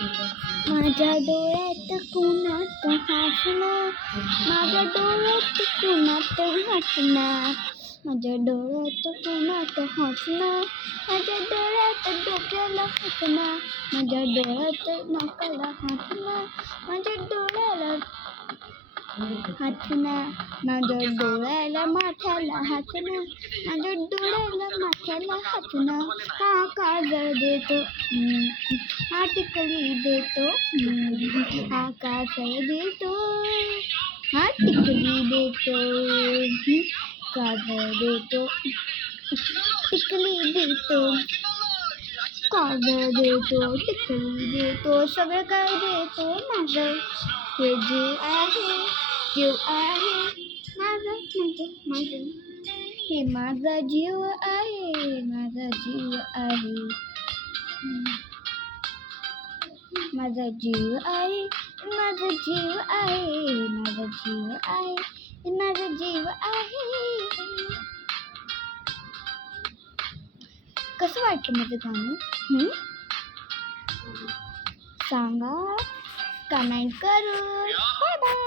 माझ्या डोळ्यात कुणात हसणं, माझ्या डोळ्यात कुणात हसणं, माझ्या डोळ्यात कुणात हसणं, माझ्या डोळ्यात डोक्याला हसणं, माझ्या डोळ्यात नाकाला हसणं, माझ्या डोळ्याला हसणं, माझ्या डोळ्याला माथ्याला हसणं, माझ्या डोळ्याला माथ्याला हसणं. हा काजळ देतो, हा टिकली देतो, हा काजळ देतो, हा टिकली देतो, काजळ देतो, टिकली देतो, काजळ देतो, टिकली देतो, सगळं काय देतो माझं. हे जीव आहे, जीव आहे माझं, माझं, माझं. हे माझा जीव आहे, माझा जीव आहे, माझा जीव आहे, माझा जीव आहे, माझा जीव आहे, माझा जीव आहे. कसं वाटतं माझं गाणं? सांगा कमेंट करून. Bye bye.